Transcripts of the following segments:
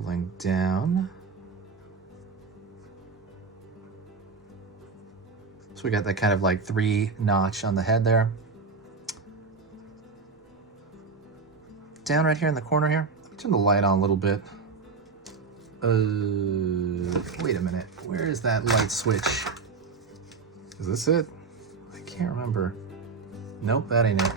pulling down. So we got that kind of like 3 notch on the head there. Down right here in the corner here. Turn the light on a little bit. Wait a minute. Where is that light switch? Is this it? I can't remember. Nope, that ain't it.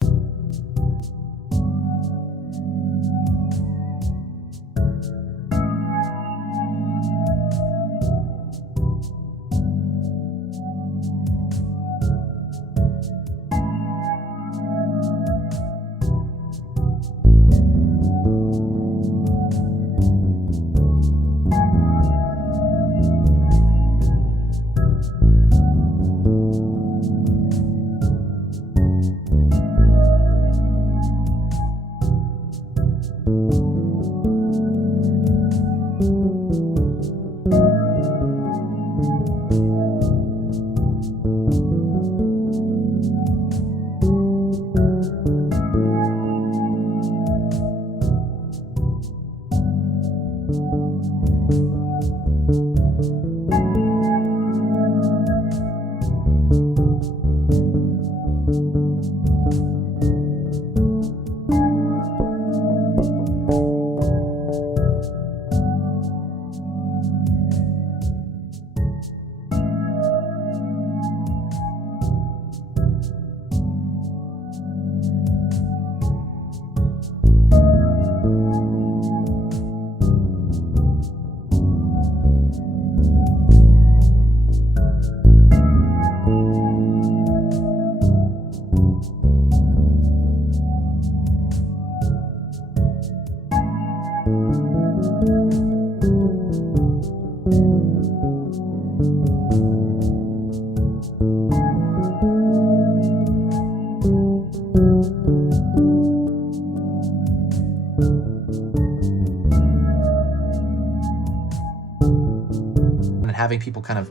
Having people kind of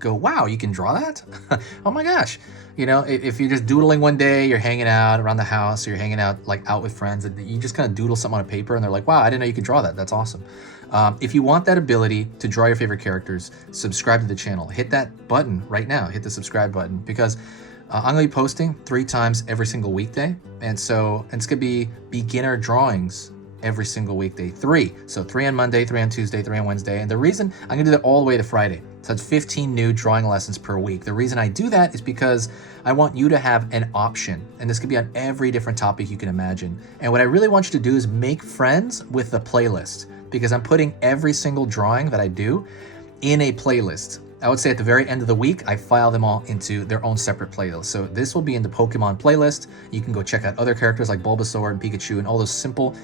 go, wow, you can draw that? Oh my gosh. You know, if you're just doodling one day, you're hanging out around the house, or you're hanging out like out with friends, and you just kind of doodle something on a paper and they're like, wow, I didn't know you could draw that. That's awesome. If you want that ability to draw your favorite characters, subscribe to the channel. Hit that button right now. Hit the subscribe button, because I'm going to be posting 3 times every single weekday. And it's going to be beginner drawings every single weekday. 3. So 3 on Monday, 3 on Tuesday, 3 on Wednesday. And the reason I'm gonna do that all the way to Friday. So it's 15 new drawing lessons per week. The reason I do that is because I want you to have an option. And this could be on every different topic you can imagine. And what I really want you to do is make friends with the playlist, because I'm putting every single drawing that I do in a playlist. I would say at the very end of the week, I file them all into their own separate playlist. So this will be in the Pokemon playlist. You can go check out other characters like Bulbasaur and Pikachu and all those simple,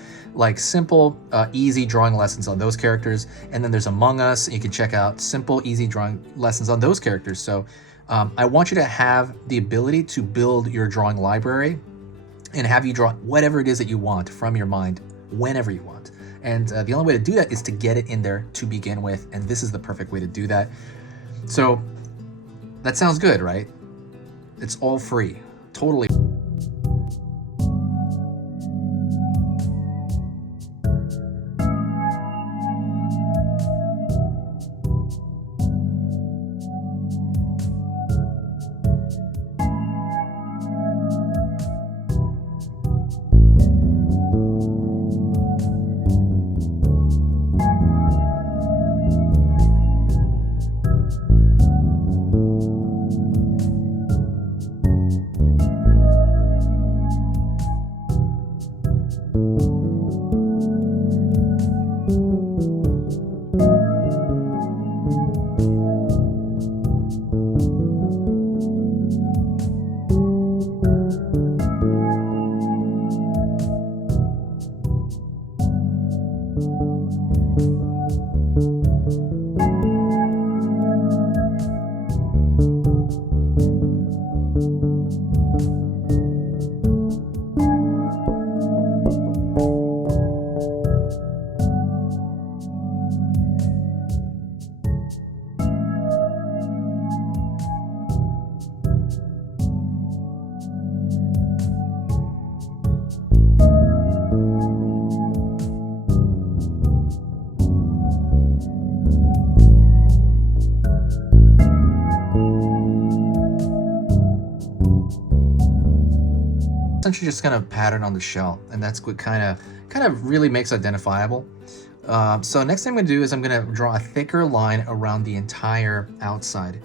easy drawing lessons on those characters. And then there's Among Us. You can check out simple, easy drawing lessons on those characters. So I want you to have the ability to build your drawing library and have you draw whatever it is that you want from your mind whenever you want. And the only way to do that is to get it in there to begin with. And this is the perfect way to do that. So that sounds good, right? It's all free, totally. essentially just kind of pattern on the shell, and that's what kind of really makes it identifiable. So next thing I'm going to do is I'm going to draw a thicker line around the entire outside.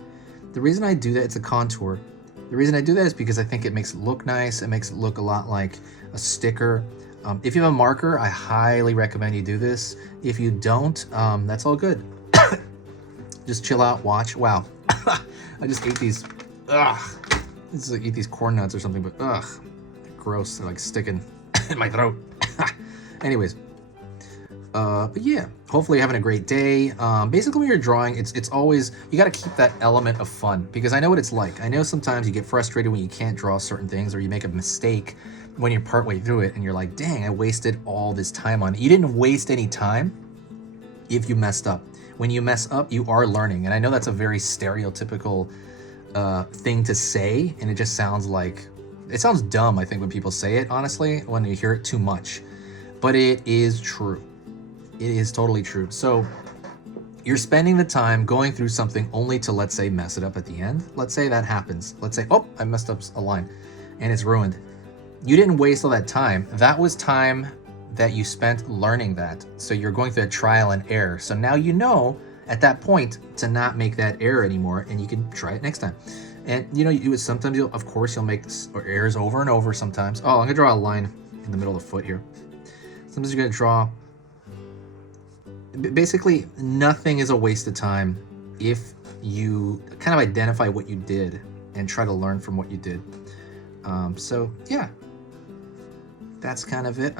The reason I do that, it's a contour. The reason I do that is because I think it makes it look nice. It makes it look a lot like a sticker. If you have a marker, I highly recommend you do this. If you don't, that's all good. Just chill out, watch. Wow, I just ate these. Ugh, this is like eat these corn nuts or something, but ugh, they're gross. They're like sticking in my throat. Anyways, but yeah, hopefully you're having a great day. Basically, when you're drawing, it's always, you got to keep that element of fun, because I know what it's like. I know sometimes you get frustrated when you can't draw certain things, or you make a mistake when you're partway through it and you're like, dang, I wasted all this time on it. You didn't waste any time if you messed up. When you mess up, you are learning. And I know that's a very stereotypical thing to say, and it just sounds like, it sounds dumb, I think, when people say it, honestly, when you hear it too much. But it is true. It is totally true. So you're spending the time going through something only to, let's say, mess it up at the end. Let's say that happens. Let's say, oh, I messed up a line and it's ruined. You didn't waste all that time. That was time that you spent learning that. So you're going through a trial and error. So now you know at that point to not make that error anymore, and you can try it next time. And you know, sometimes you'll make errors over and over sometimes. Oh, I'm gonna draw a line in the middle of the foot here. Sometimes you're gonna draw, basically nothing is a waste of time if you kind of identify what you did and try to learn from what you did. So yeah, that's kind of it.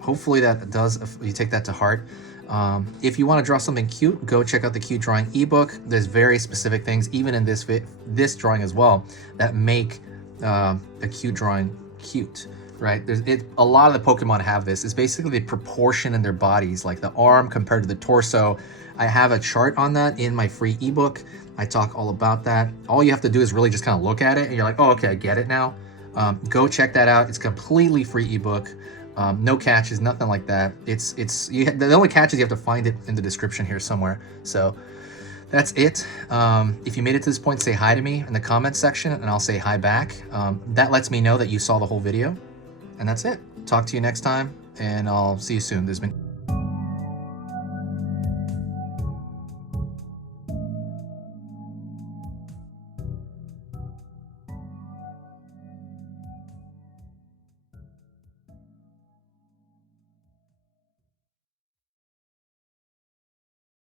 Hopefully that does, you take that to heart. If you want to draw something cute, go check out the cute drawing ebook. There's very specific things, even in this drawing as well, that make a cute drawing cute, right? A lot of the Pokemon have this. It's basically the proportion in their bodies, like the arm compared to the torso. I have a chart on that in my free ebook. I talk all about that. All you have to do is really just kind of look at it, and you're like, oh, okay, I get it now. Go check that out. It's completely free ebook. No catches, nothing like that. The only catch is you have to find it in the description here somewhere. So that's it. If you made it to this point, say hi to me in the comments section, and I'll say hi back. That lets me know that you saw the whole video, and that's it. Talk to you next time, and I'll see you soon. There's been